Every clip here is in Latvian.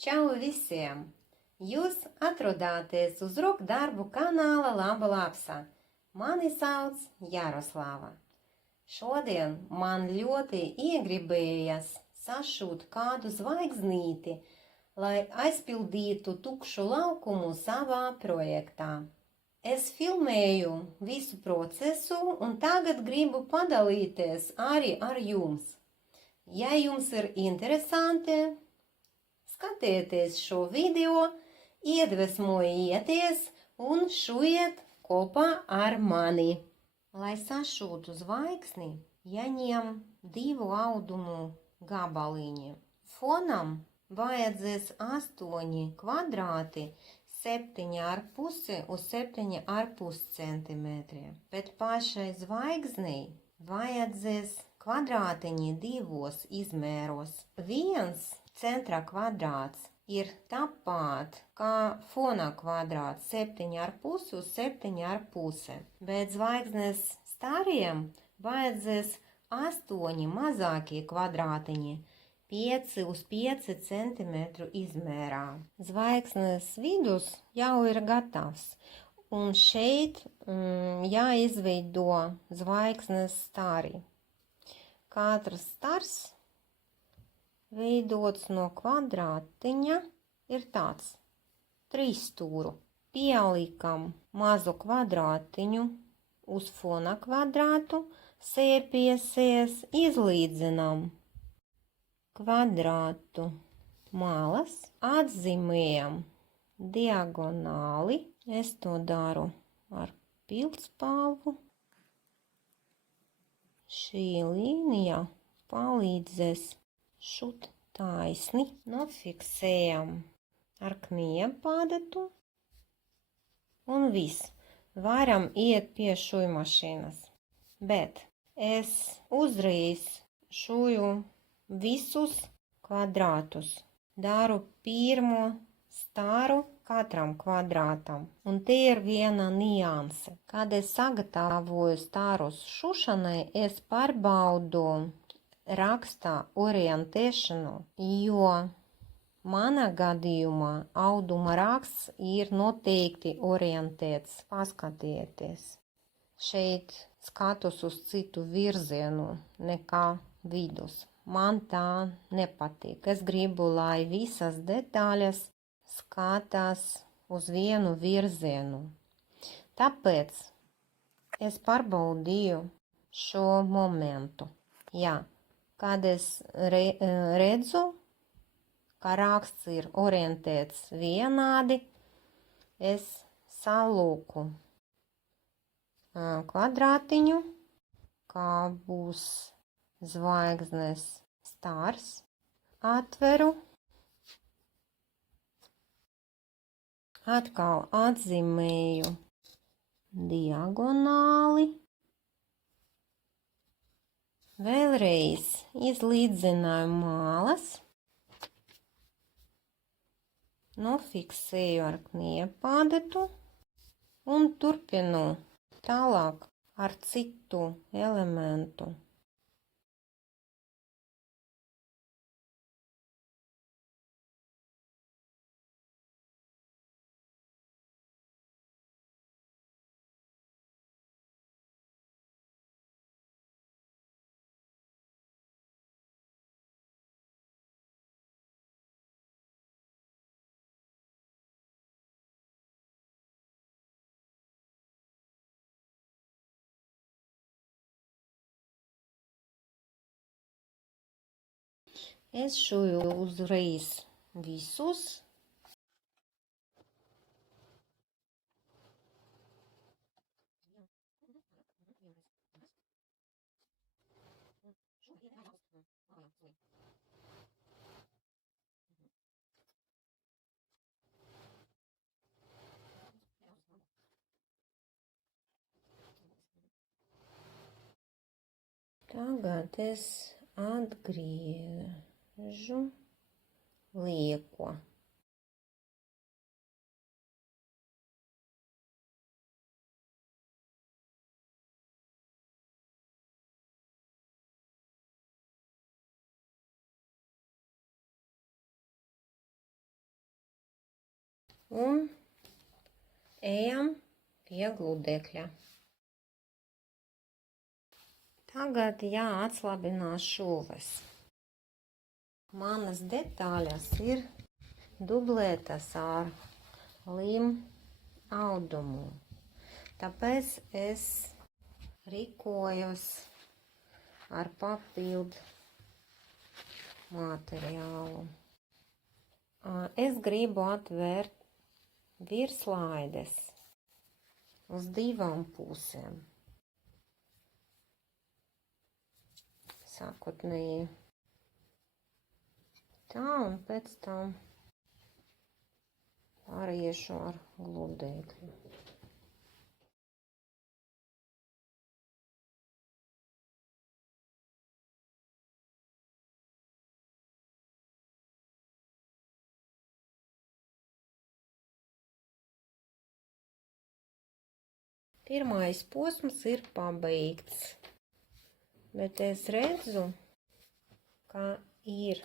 Čau visiem! Jūs atrodaties uz rokdarbu kanāla Laba Lapsa. Mani sauc Jaroslava. Šodien man ļoti iegribējās sašūt kādu zvaigznīti, lai aizpildītu tukšu laukumu savā projektā. Es filmēju visu procesu un tagad gribu padalīties arī ar jums. Ja jums ir interesanti, skatieties šo video, iedvesmojieties un šujiet kopā ar mani. Lai sašūtu zvaigzni, jāņem 2 audumu gabaliņi. Fonam vajadzēs 8 kvadrāti, 7,5 uz 7,5 centimetriem, bet pašai zvaigznei vajadzēs kvadrātiņi 2 izmēros. Viens centra kvadrāts ir tāpat kā fona kvadrāts 7,5 uz 7,5, bet zvaigznes stariem vajadzēs 8 mazākie kvadrātiņi, 5 uz 5 centimetru izmērā. Zvaigznes vidus jau ir gatavs, un šeit jāizveido zvaigznes stari. Katrs stars veidots no kvadrātiņa ir tāds 3 stūru. Pielikam mazu kvadrātiņu uz fona kvadrātu, sēpiesies, izlīdzinām kvadrātu malas, atzīmējam diagonāli. Es to daru ar pildspalvu. Šī līnija palīdzēs šūt taisni. Nofiksējam ar kniepādatu un viss. Varam iet pie šujmašīnas, bet es uzreiz šuju visus kvadrātus. Daru pirmo staru katram kvadrātam. Un te ir viena nianse. Kad es sagatavoju starus šušanai, es pārbaudu rakstā orientēšanu, jo manā gadījumā auduma raksts ir noteikti orientēts. Paskatieties. Šeit skatos uz citu virzienu nekā vidus. Man tā nepatīk. Es gribu, lai visas detaļas skatās uz vienu virzienu. Tāpēc es pārbaudīju šo momentu. Jā, kad es redzu, ka raksts ir orientēts vienādi, es salūku kvadrātiņu, kā būs zvaigznes stars, atveru, atkal atzīmēju diagonāli, vēlreiz izlīdzināju malas, nofiksēju ar kniepādatu un turpinu tālāk ar citu elementu. Es šuju uzreiz visus. Tagad es atgriežu lieko. Un ejam pie gludekļa. Tagad jāatslabinās šūves. Manas detaļas ir dublētas ar lim audumu. Tāpēc es rīkojos ar papildu materiālu. Es gribu atvērt virslaides uz divām pusēm. Sākotnēji tā un pēc tam pāriešu ar gludekļu. Pirmais posms ir pabeigts, bet es redzu, ka ir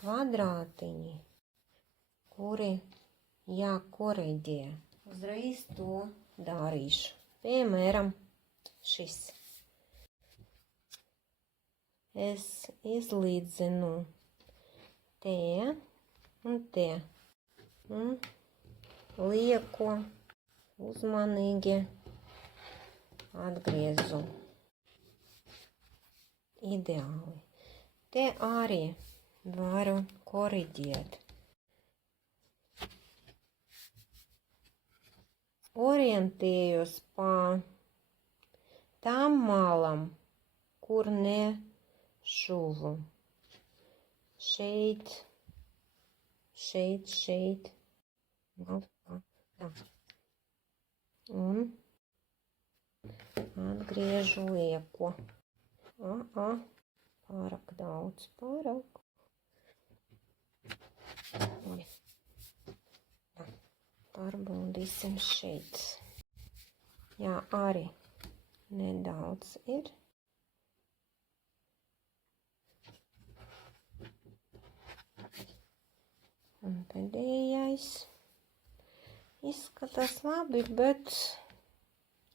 kvadrātiņi, kuri jākoriģē. Uzreiz to darīšu. Piemēram, šis. Es izlīdzinu te un te un lieku uzmanīgi atgriezu. Ideāli. Te arī varu koriģēt. Orientējos pa tām malām, kur ne šuvu. Šeit. Un atgriežu lieku. Pārāk daudz, pārāk. Pārbaudīsim šeit. Jā, arī nedaudz ir. Un pēdējais. Izskatās labi, bet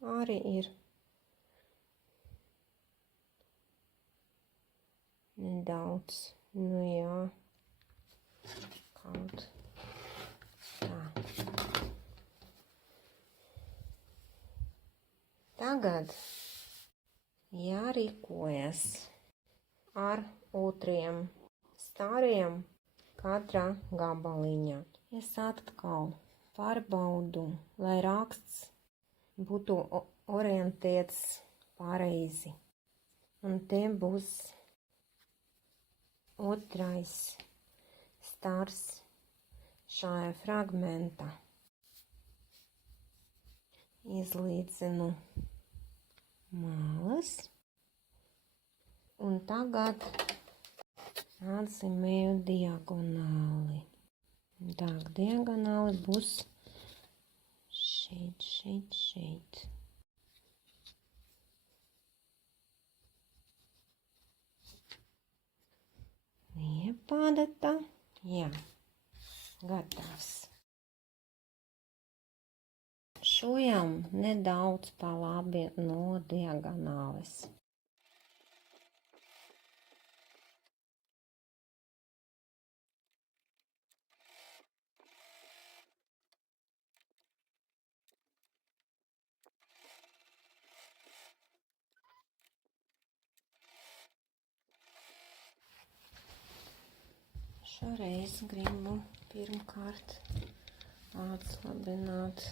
arī ir nedaudz. Nu jā, kaut tā. Tagad jārīkojas ar otriem stāriem katrā gabaliņā. Es atkal pārbaudu, lai raksts būtu orientēts pareizi. Un te būs otrais stars šajā fragmentā. Izlīdzinu malas. Un tagad atzīmēju diagonāli. Tā, diagonāli būs šeit. Iepadata. Jā, gatavs. Šujam nedaudz pa labi no diagonāles. Šoreiz gribu pirmkārt atslabināt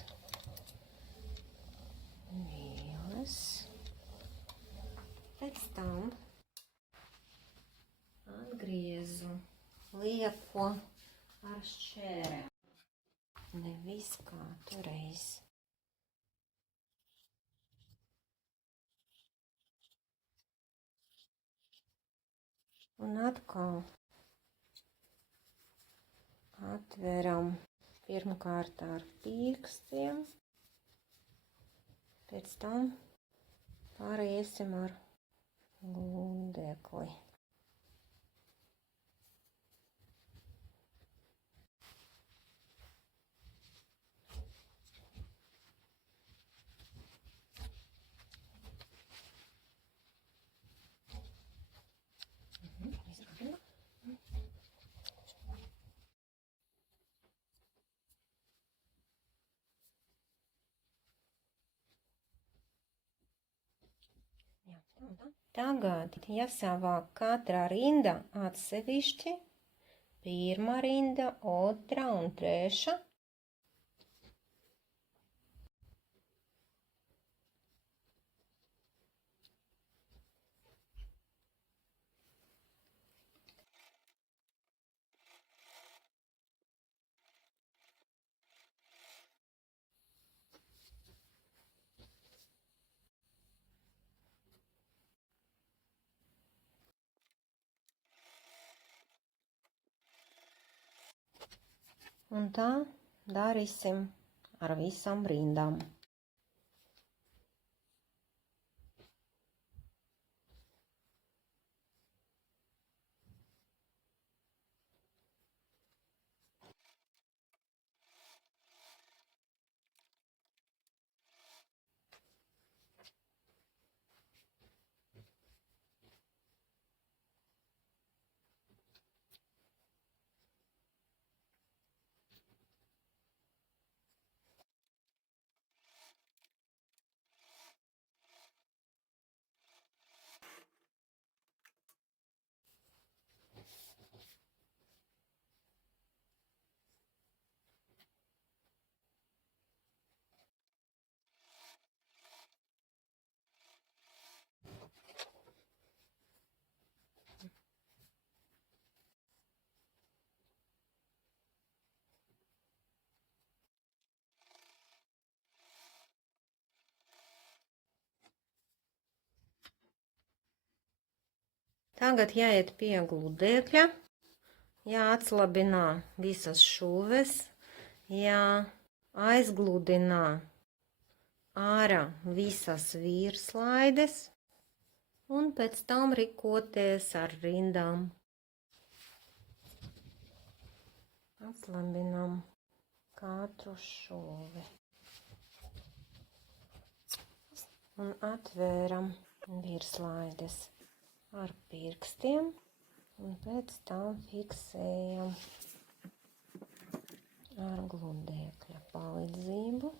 vielas. Pēc tam atgriezu lieku ar šķēri. Nevis kā toreiz. Un atkal atveram pirmkārt ar pirkstiem, pēc tam pāriesim ar gludekli. Tagad jāsavāk katra rinda atsevišķi, pirmā rinda, otrā un trešā. Un tā darīsim ar visām rindām. Tagad jāiet pie gludekļa, jāatslabinā visas šuves, jāaizgludinā ārā visas virslaides un pēc tam rikoties ar rindām. Atslabinām katru šuvi un atvēram virslaides ar pirkstiem un pēc tam fiksējam ar gludekļa palīdzību.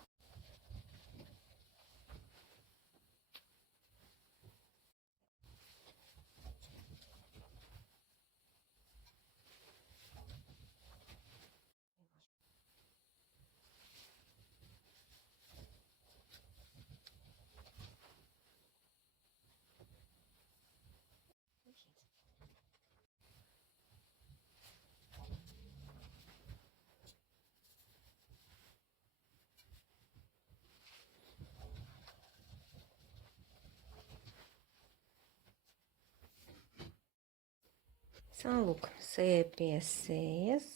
Saluk sēju pie sējas,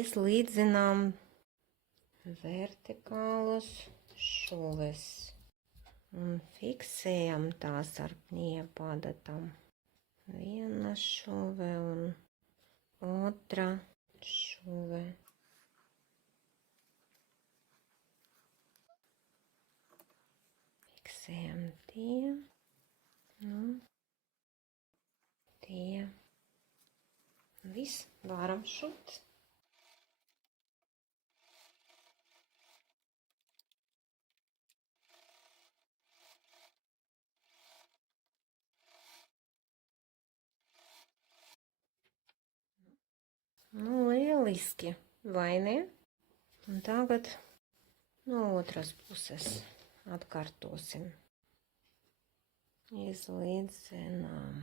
izlīdzinām vertikālos šuves un fiksējam tās ar kniepadatām. Viena šuve un otra šuve. Fiksējam tie, tie. Viss, varam šūt. Lieliski, vai ne? Un tagad no otras puses atkārtosim. Izlīdzinām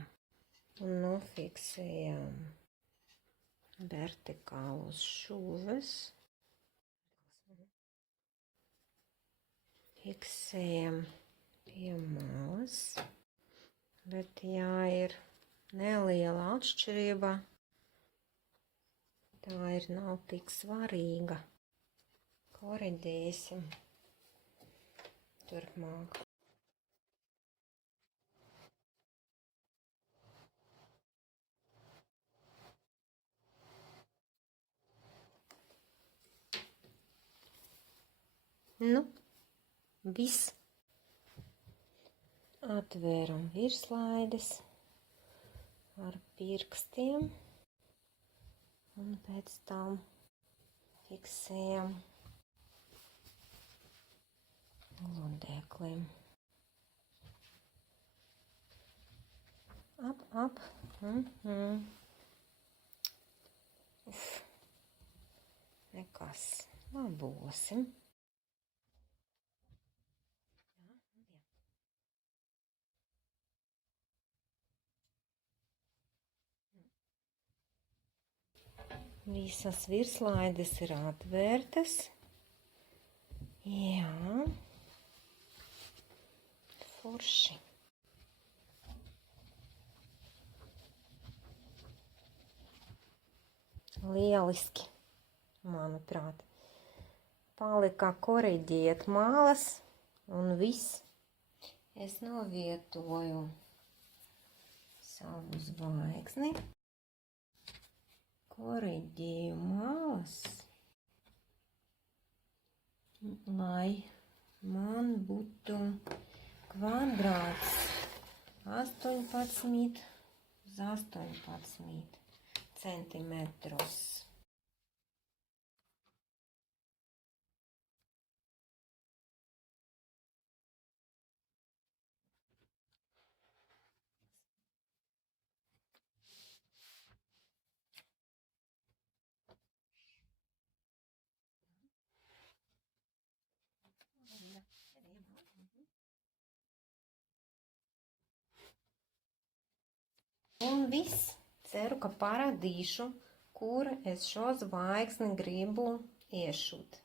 un nofiksējam vertikālos šuves. Fiksējam pie malas, bet ir neliela atšķirība. Tā nav tik svarīga. Koriģēsim turpmāk. Viss. Atvēram virslaides ar pirkstiem un pēc tam fiksējam gludeklim. Ap. Uf. Nekas. Labosim. Visas virslaides ir atvērtas. Jā. Forši. Lieliski, manuprāt. Palika koriģiet malas un viss. Es novietoju savu zvaigzni. Koriģēju malas, lai man būtu kvadrāts 18 uz 18 centimetrus. Un viss. Ceru, ka paradīšu, kur es šo zvaigzni gribu iešūt.